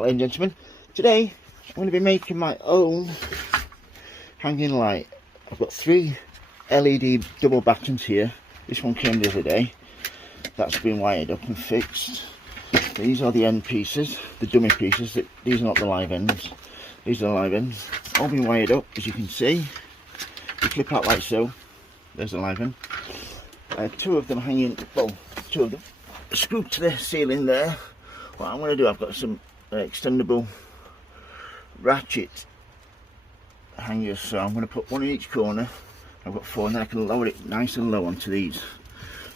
Ladies and gentlemen, today I'm going to be making my own hanging light. I've got 3 LED double battens here. This one came the other day. That's been wired up and fixed. These are the end pieces, the dummy pieces. These are not the live ends. These are the live ends. All been wired up, as you can see. You flip out like so. There's the live end. 2 of them hanging, well, 2 of them screwed to the ceiling there. What I'm going to do, I've got some extendable ratchet hangers, so I'm going to put one in each corner. I've got 4, and then I can lower it nice and low onto these,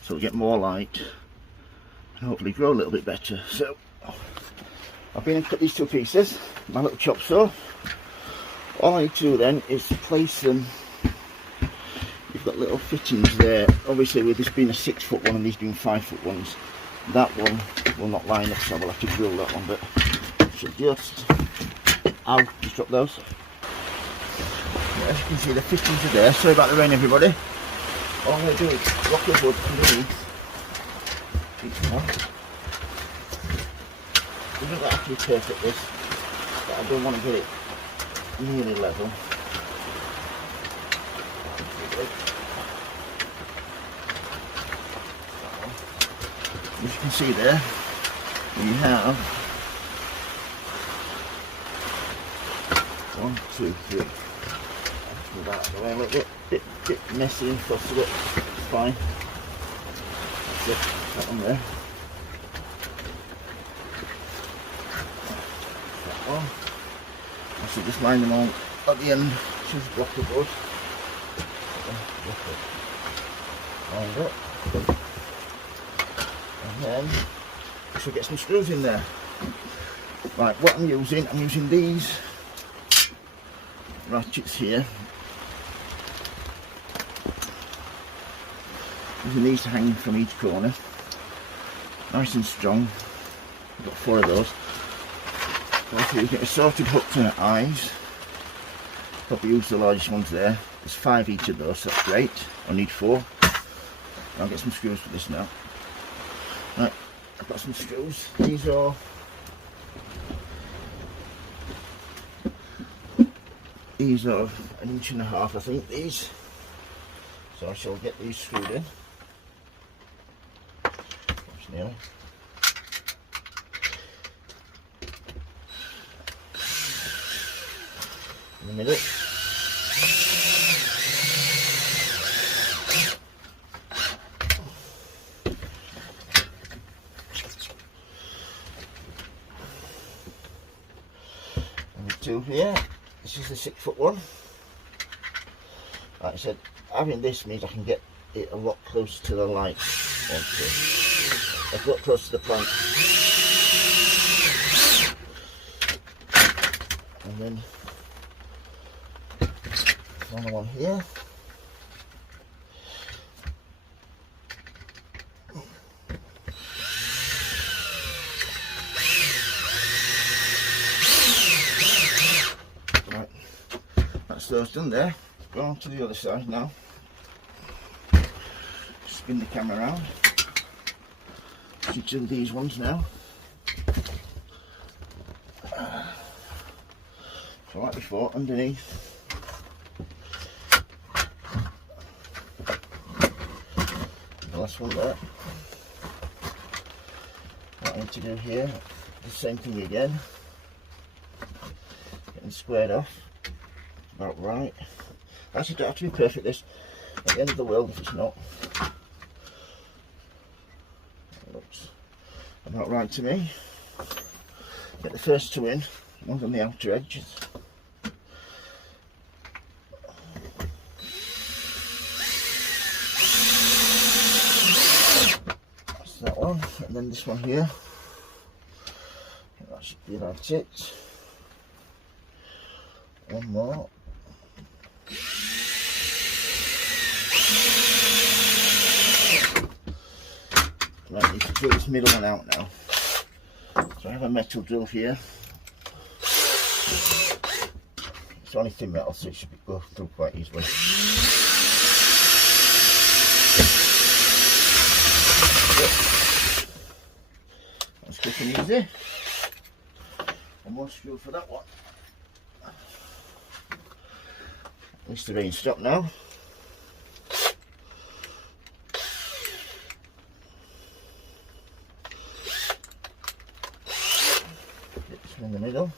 so it'll get more light and hopefully grow a little bit better. So I've been and cut these 2 pieces, my little chop saw. All I need to do then is place them. You've got little fittings there. Obviously, with this being a 6-foot one and these being 5-foot ones, that one will not line up, so I will have to drill that one, but should just, ow, just drop those. As you can see, the fittings are there. Sorry about the rain, everybody. All I'm going to do is block the wood underneath each one. It doesn't have to be perfect, this, but I don't want to get it nearly level. As you can see there, we have 1, 2, 3. Move that out of the way a little bit messy and fussy, but it's fine. That's it, that one there. That one. I should just line them all at the end, just block the wood. Lined up. And then I should get some screws in there. Right, what I'm using these ratchets here. Using these to hang from each corner. Nice and strong. I've got 4 of those. Also using assorted hooks and eyes. Probably use the largest ones there. There's 5 each of those, so that's great. I need 4. I'll get some screws for this now. Right, I've got some screws. These are an 1.5 inches, I think, these. So I shall get these screwed in. That's nearly. In the middle. Here, this is the 6-foot one. Like I said, having this means I can get it a lot closer to the light. A lot closer to the plank. And then another one here. Those done there. Go on to the other side now. Spin the camera around. Do these ones now. So like before, underneath. The last one there. What I need to do here, the same thing again. Getting squared off. About right. Actually, don't have to be perfect, this. At the end of the world if it's not. That looks about right to me. Get the first 2 in. One's on the outer edges. That's that one. And then this one here. That should be about it. One more. Right, I need to drill this middle one out now. So I have a metal drill here. It's only thin metal, so it should go through quite easily. That's quick and easy. One more screw for that one. At least the rain stopped now. Get this one in the middle,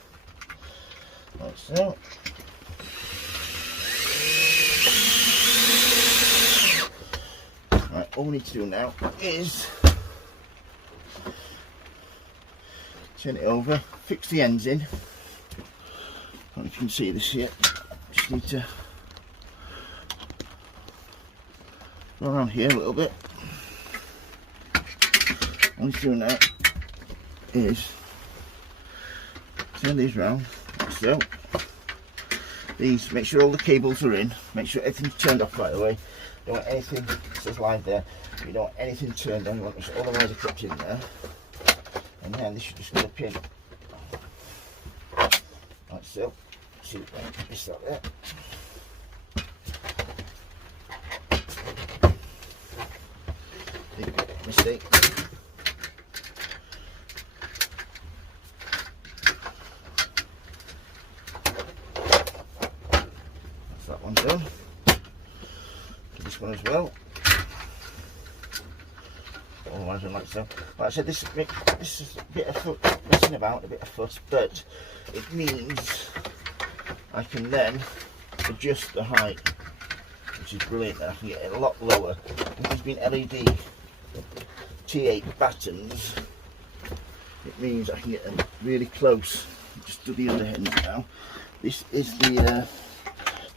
like so. Right, all we need to do now is turn it over, fix the ends in. I don't know if you can see this yet. Just need to go around here a little bit. All we're doing now is turn these round, like so. These, make sure all the cables are in, make sure everything's turned off, by the way. You don't want anything, it says live there, you don't want anything turned on, you want all the wires are kept in there. And then this should just go a pin, like so. See, this like that. Big mistake. That's that one done. Do this one as well. Otherwise, like so. Like I said, this is a bit of messing about, a bit of fuss, but it means I can then adjust the height, which is brilliant. I can get it a lot lower. If there's been LED T8 battens, it means I can get them really close. Just do the other end now. This is the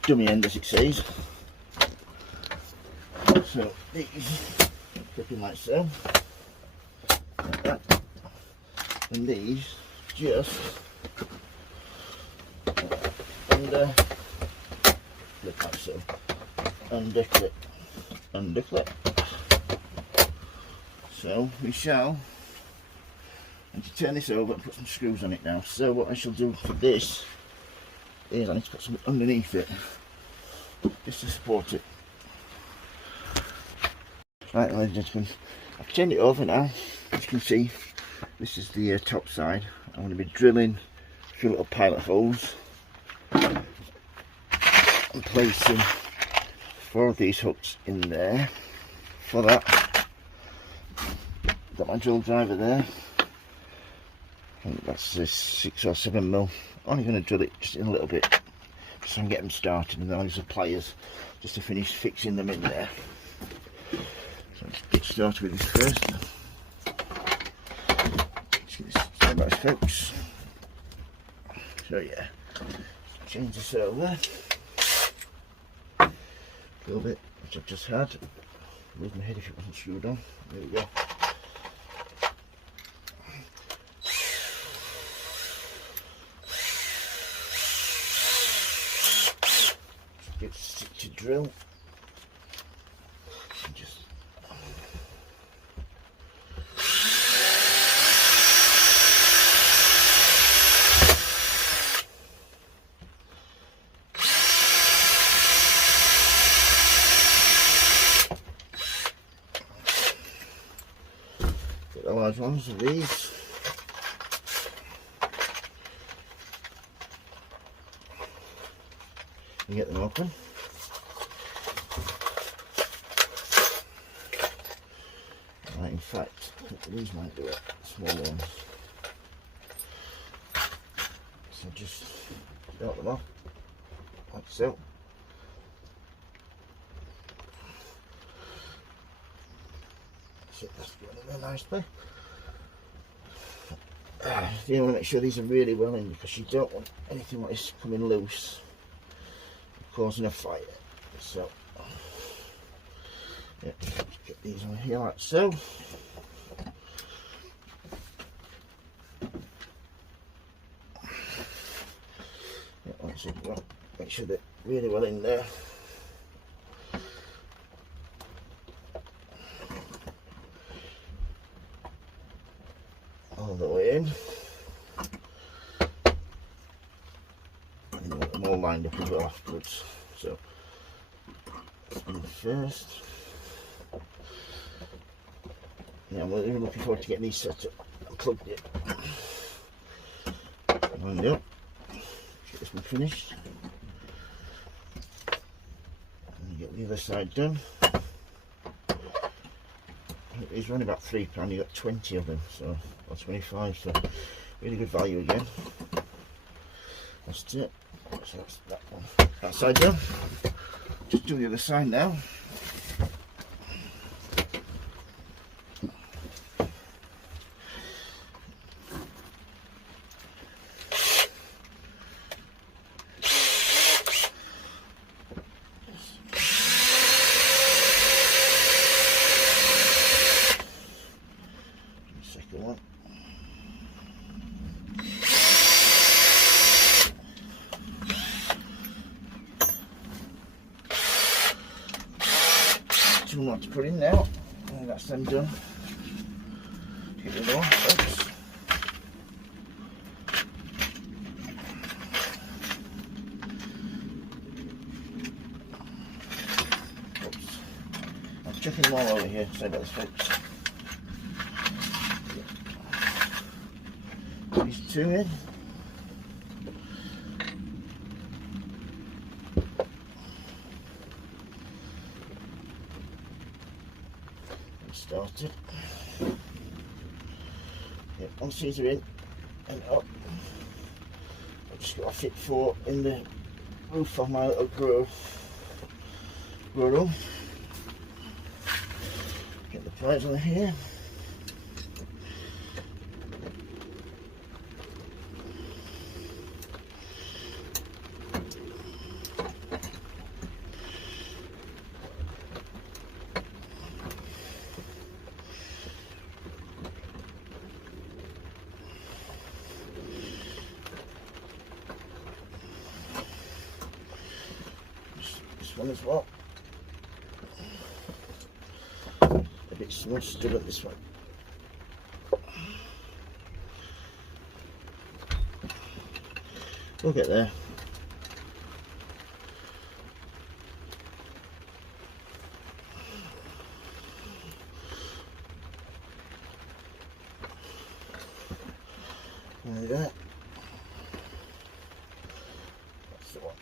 dummy end, as it says. So these clip in like so, like that, and these just under clip like so, under clip, under clip. So we shall, and to turn this over and put some screws on it now. So what I shall do for this is I need to put something underneath it just to support it. Right, ladies and gentlemen, I've turned it over now. As you can see, this is the top side. I'm going to be drilling a few little pilot holes and placing 4 of these hooks in there. For that, got my drill driver there. I think that's a 6 or 7 mil. Only going to drill it just in a little bit, just so I can get them started, and then I'll use the pliers just to finish fixing them in there. So let's get started with this first. Let's get this started, folks. So yeah, change this over a little bit, which I've just had. Move my head if it wasn't screwed on. There we go. Get stick to drill. Just get the large ones of these. And get them open. Right, in fact, I think these might do it, small ones. So just start them off, like so. So that's going in there nicely. You want to make sure these are really well in, because you don't want anything like this coming loose, causing a fire. So yeah, get these on here like so. Yeah, like so, well, make sure they're really well in there. All the way in. And you want them all lined up as well afterwards. So in first. Yeah, I'm really looking forward to getting these set up and plugged in. wind it up, get this one finished, and get the other side done. These are only about £3, you got 20 of them, so, or 25, so really good value again. That's it. So that's that one. That side done. Just do the other side now. Second one. Two more to put in now, and that's them done. Get rid of one, folks. Oops. I'm chucking them all over here, sorry about this, folks. These two in. Started. Yep, once these are in and up, I've just got to fit 4 in the roof of my little grow room. Get the pliers on here. One as well. A bit smudged still at this one. We'll get there. There we go. That's the one.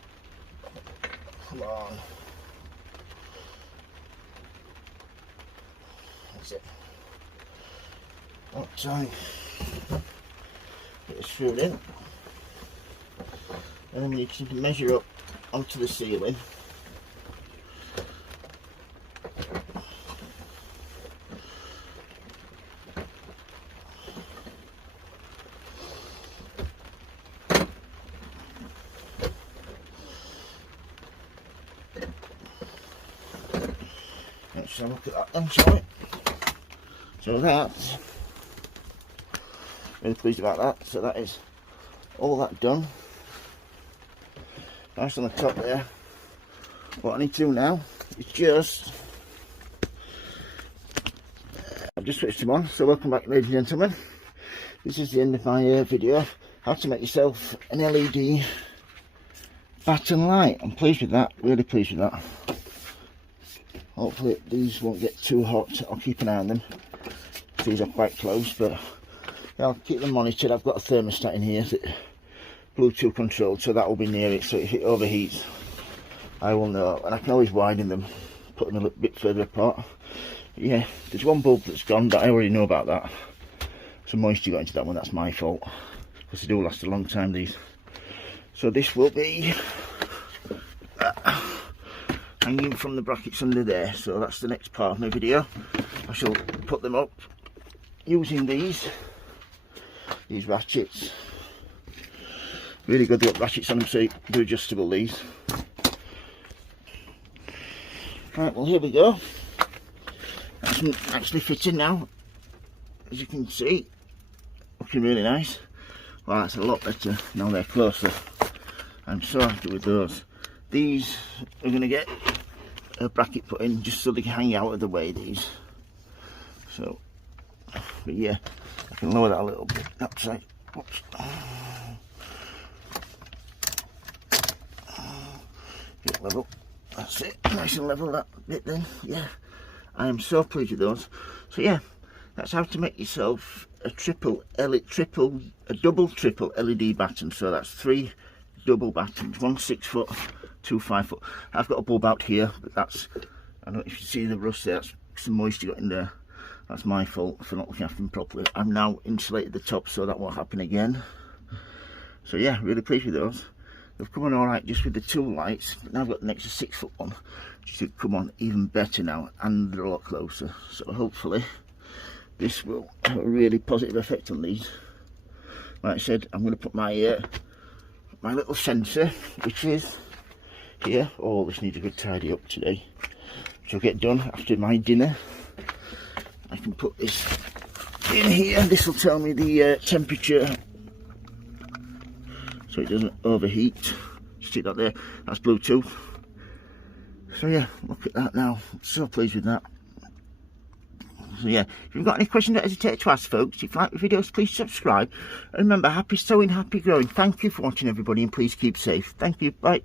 Come on. That's it. Outside. Get it screwed in. And then you can measure up onto the ceiling. Let's have a look at that then, shall we? So that's really pleased about that. So that is all that done. Nice on the top there. What I need to do now is just I've just switched them on. So welcome back, ladies and gentlemen. This is the end of my video. How to make yourself an LED batten light. I'm pleased with that, really pleased with that. Hopefully these won't get too hot. I'll keep an eye on them. These are quite close, but yeah, I'll keep them monitored. I've got a thermostat in here, Bluetooth controlled, so that will be near it. So if it overheats, I will know, and I can always widen them, put them a little bit further apart. But yeah, there's one bulb that's gone, but I already know about that. Some moisture got into that one. That's my fault, because they do last a long time, these. So this will be hanging from the brackets under there. So that's the next part of my video. I shall put them up using these ratchets. Really good, look, ratchets on them, so they're adjustable, these. Right, well here we go. That's actually fitting now, as you can see. Looking really nice. Well, that's a lot better now they're closer. I'm so happy with those. These are going to get a bracket put in just so they can hang out of the way, these. So, but yeah, I can lower that a little bit. That side. Oops. Get level. That's it. Nice and level that bit then. Yeah, I am so pleased with those. So yeah, that's how to make yourself a double triple LED batten, so that's 3 double battens, 1 6 foot, 2 5 foot. I've got a bulb out here, but that's, I don't know if you see the rust there, that's some moisture got in there. That's my fault for not looking after them properly. I've now insulated the top so that won't happen again. So yeah, really pleased with those. They've come on alright just with the 2 lights, but now I've got an extra 6 foot one, which should come on even better now, and they're a lot closer. So hopefully this will have a really positive effect on these. Like I said, I'm going to put my my little sensor, which is here. Oh, this needs a good tidy up today, which I'll get done after my dinner. I can put this in here. This will tell me the temperature, so it doesn't overheat. See that there? That's Bluetooth. So yeah, look at that now. I'm so pleased with that. So yeah, if you've got any questions, don't hesitate to ask, folks. If you like the videos, please subscribe. And remember, happy sowing, happy growing. Thank you for watching, everybody, and please keep safe. Thank you. Bye.